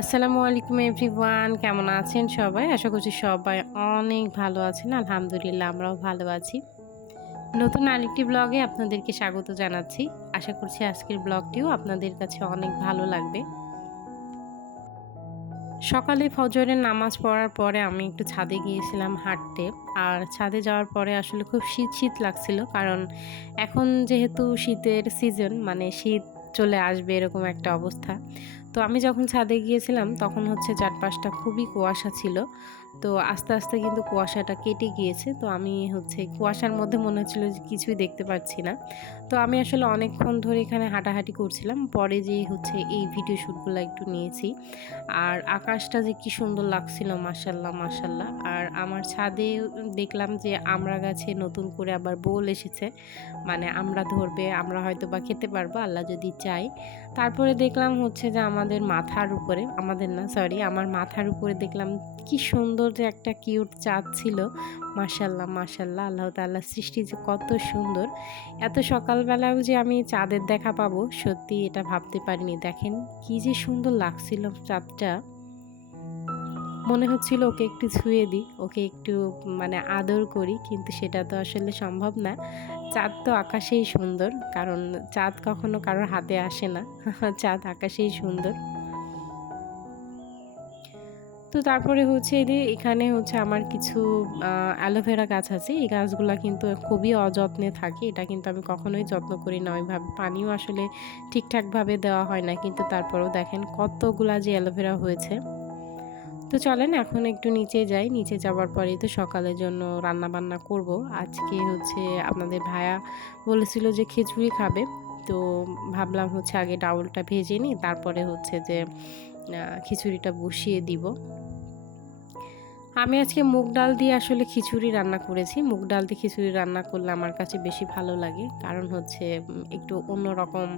আসসালামু আলাইকুম এভরিওয়ান, কেমন আছেন সবাই? আশা করছি সবাই অনেক ভালো আছেন। আলহামদুলিল্লাহ আমরাও ভালো আছি। নতুন আরেকটি ব্লগে আপনাদেরকে স্বাগত জানাচ্ছি। আশা করছি আজকের ব্লগটিও আপনাদের কাছে অনেক ভালো লাগবে। সকালে ফজরের নামাজ পড়ার পরে আমি একটু ছাদে গিয়েছিলাম হাঁটতে। আর ছাদে যাওয়ার পরে আসলে খুব শীত লাগছিল। কারণ এখন যেহেতু শীতের সিজন, মানে শীত চলে আসবে এরকম একটা অবস্থা। তো আমি যখন ছাদে গিয়েছিলাম তখন হচ্ছে চারপাশটা খুবই কুয়াশা ছিল। তো আস্তে আস্তে কিন্তু কুয়াশাটা কেটে গিয়েছে। তো আমি হচ্ছে কুয়াশার মধ্যে মনে হচ্ছিল যে কিছুই দেখতে পাচ্ছি না। তো আমি আসলে অনেকক্ষণ ধরে এখানে হাঁটাহাঁটি করছিলাম। পরে যেয়ে হচ্ছে এই ভিডিও শ্যুটগুলা একটু নিয়েছি। আর আকাশটা যে কি সুন্দর লাগছিল, মাশাআল্লাহ মাশাআল্লাহ। আর আমার ছাদে দেখলাম যে আমড়া গাছে নতুন করে আবার বোল এসেছে। মানে আমড়া ধরবে, আমরা হয়তোবা খেতে পারবো আল্লাহ যদি চায়। তারপরে দেখলাম হচ্ছে যে আমাদের মাথার উপরে, আমাদের না সরি, আমার মাথার উপরে দেখলাম কি সুন্দর যে একটা কিউট চাঁদ ছিল। মাশাআল্লাহ মাশাআল্লাহ, আল্লাহ তাআলার সৃষ্টি যে কত সুন্দর। এত সকালবেলাও যে আমি চাঁদের দেখা পাবো সত্যি এটা ভাবতে পারিনি। দেখেন কি যে সুন্দর লাগছিল চাঁদটা। মনে হচ্ছিল ওকে একটু ছুঁয়ে দিই, ওকে একটু মানে আদর করি, কিন্তু সেটা তো আসলে সম্ভব না। চাঁদ তো আকাশেই সুন্দর, কারণ চাঁদ কখনো কারোর হাতে আসে না। চাঁদ আকাশেই সুন্দর। তো তারপরে হচ্ছে এখানে হচ্ছে আমার কিছু অ্যালোভেরা গাছ আছে। এই গাছগুলা কিন্তু খুবই অযত্নে থাকে। এটা কিন্তু আমি কখনোই যত্ন করি না ওইভাবে। পানিও আসলে ঠিকঠাকভাবে দেওয়া হয় না। কিন্তু তারপরেও দেখেন কতগুলা যে অ্যালোভেরা হয়েছে। তো চলেন এখন একটু নিচে যাই। নিচে যাওয়ার পরেই তো সকালের জন্য রান্না-বান্না করব। আজকে হচ্ছে আপনাদের ভাইয়া বলেছিল যে খিচুড়ি খাবে। তো ভাবলাম হচ্ছে আগে ডাউলটা ভেজে নিই, তারপরে হচ্ছে যে খিচুড়িটা বসিয়ে দিব। আমি আজকে মুগ ডাল দিয়ে আসলে খিচুড়ি রান্না করেছি। মুগ ডাল দিয়ে খিচুড়ি রান্না করলে আমার কাছে বেশি ভালো লাগে। কারণ হচ্ছে একটু অন্যরকম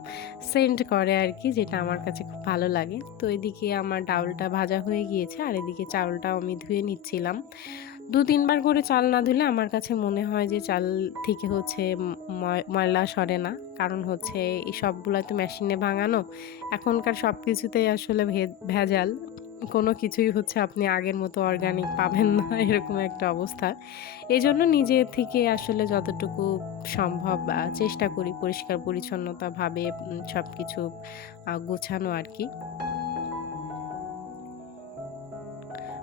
সেন্ট করে আরকি, যেটা আমার কাছে খুব ভালো লাগে। তো এদিকে আমার ডাউলটা ভাজা হয়ে গিয়েছে আর এদিকে চাউলটাও আমি ধুয়ে নিচ্ছিলাম। ২-৩ বার করে চাল না ধুলে আমার কাছে মনে হয় যে চাল থেকে হচ্ছে ময়লা সরে না। কারণ হচ্ছে এই সবগুলা তো মেশিনে ভাঙানো। এখনকার সবকিছুতেই আসলে ভেজাল। কোনো কিছুই হচ্ছে আপনি আগের মতো অর্গানিক পাবেন না, এরকম একটা অবস্থা। এজন্য নিজে থেকে আসলে যতটুকু সম্ভব চেষ্টা করি পরিষ্কার পরিচ্ছন্নতাভাবে সবকিছু গোছানো আরকি।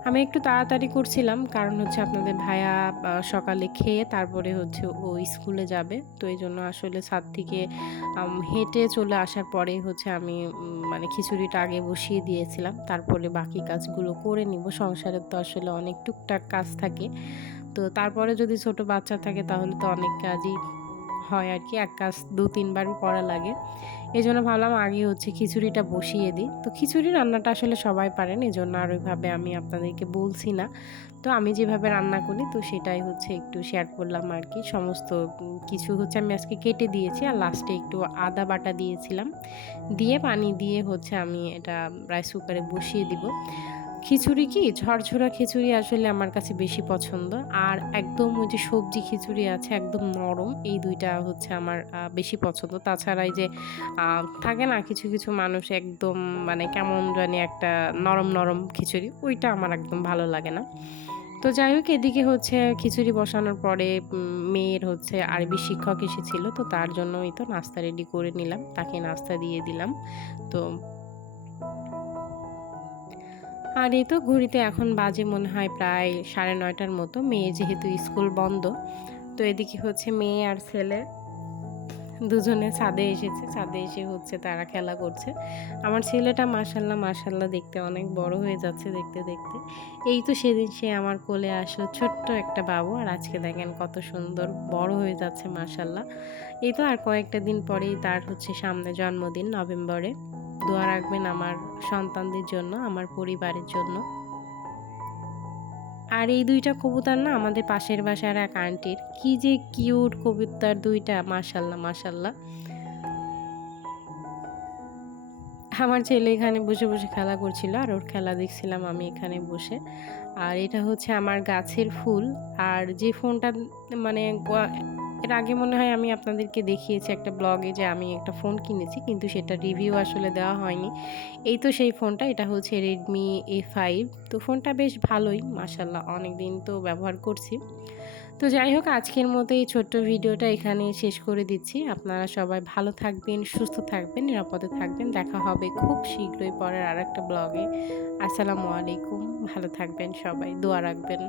আমি একটু তাড়াতাড়ি করছিলাম, কারণ হচ্ছে আপনাদের ভাইয়া সকালে খেয়ে তারপরে হচ্ছে ও স্কুলে যাবে। তো এইজন্য আসলে ছাদ থেকে হেঁটে চলে আসার পরেই হচ্ছে আমি মানে খিচুড়িটা আগে বসিয়ে দিয়েছিলাম। তারপরে বাকি কাজগুলো করে নিব। সংসারের তো আসলে অনেক টুকটাক কাজ থাকে। তো তারপরে যদি ছোট বাচ্চা থাকে তাহলে তো অনেক কাজই হয় আরকি। এক কাজ ২-৩ বার করা লাগে। এজন্য ভাবলাম আগে হচ্ছে খিচুড়িটা বসিয়ে দিই। তো খিচুড়ি রান্নাটা আসলে সবাই পারেন, এজন্য আর ওইভাবে আমি আপনাদেরকে বলছি না। তো আমি যেভাবে রান্না করি তো সেটাই হচ্ছে একটু শেয়ার করলাম আরকি। সমস্ত কিছু হচ্ছে আমি আজকে কেটে দিয়েছি আর লাস্টে একটু আদা বাটা দিয়েছিলাম। দিয়ে পানি দিয়ে হচ্ছে আমি এটা রাইস কুকারে বসিয়ে দিব। খিচুড়ি কি ঝরঝরা খিচুড়ি আসলে আমার কাছে বেশি পছন্দ। আর একদম ওই যে সবজি খিচুড়ি আছে একদম নরম, এই ২ টা হচ্ছে আমার বেশি পছন্দ। তাছাড়া এই যে আ থাকে না কিছু মানুষ একদম মানে কেমন জানি একটা নরম খিচুড়ি, ওইটা আমার একদম ভালো লাগে না। তো যাই হোক এদিকে হচ্ছে খিচুড়ি বসানোর পরে মেয়ের হচ্ছে আরবি শিক্ষক এসেছিল। তো তার জন্য এই তো নাস্তা রেডি করে নিলাম। তাকে নাস্তা দিয়ে দিলাম। তো আর এই তো ঘড়িতে এখন বাজে মনে হয় প্রায় ৯:৩০ মতো। মেয়ে যেহেতু স্কুল বন্ধ, তো এদিকে হচ্ছে মেয়ে আর ছেলে দুজনে ছাদে এসেছে। ছাদে এসে হচ্ছে তারা খেলা করছে। আমার ছেলেটা মাশাআল্লাহ দেখতে অনেক বড় হয়ে যাচ্ছে দেখতে। এই তো সেদিন সে আমার কোলে আসলো ছোট্ট একটা বাবু, আর আজকে দেখেন কত সুন্দর বড় হয়ে যাচ্ছে মাশাআল্লাহ। এই তো আর কয়েকটা দিন পরেই তার হচ্ছে সামনে জন্মদিন নভেম্বরে। দোয়া রাখবেন আমার সন্তানদের জন্য, আমার পরিবারের জন্য। আর এই ২ টা কবুতর না আমাদের পাশের বাসার এক আন্টির। কি যে কিউট কবুতর ২ টা, মাশাআল্লাহ। আমার ছেলে এখানে বসে খেলা করছিল আর ওর খেলা দেখছিলাম আমি এখানে বসে। আর এটা হচ্ছে আমার গাছের ফুল। আর যে ফোনটা মানে এর আগে মনে হয় আমি আপনাদেরকে দেখিয়েছি একটা ব্লগে যে আমি একটা ফোন কিনেছি কিন্তু সেটা রিভিউ আসলে দেওয়া হয়নি। এই তো সেই ফোনটা, এটা হচ্ছে Redmi A5। তো ফোনটা বেশ ভালোই মাশাআল্লাহ, অনেকদিন তো ব্যবহার করছি। তো যাই হোক, আজকের মতো এই ছোট্ট ভিডিওটা এখানেই শেষ করে দিচ্ছি। আপনারা সবাই ভালো থাকবেন, সুস্থ থাকবেন, নিরাপদে থাকবেন। দেখা হবে খুব শীঘ্রই পরের আরেকটা ব্লগে। আসসালামু আলাইকুম। ভালো থাকবেন সবাই। দোয়া রাখবেন।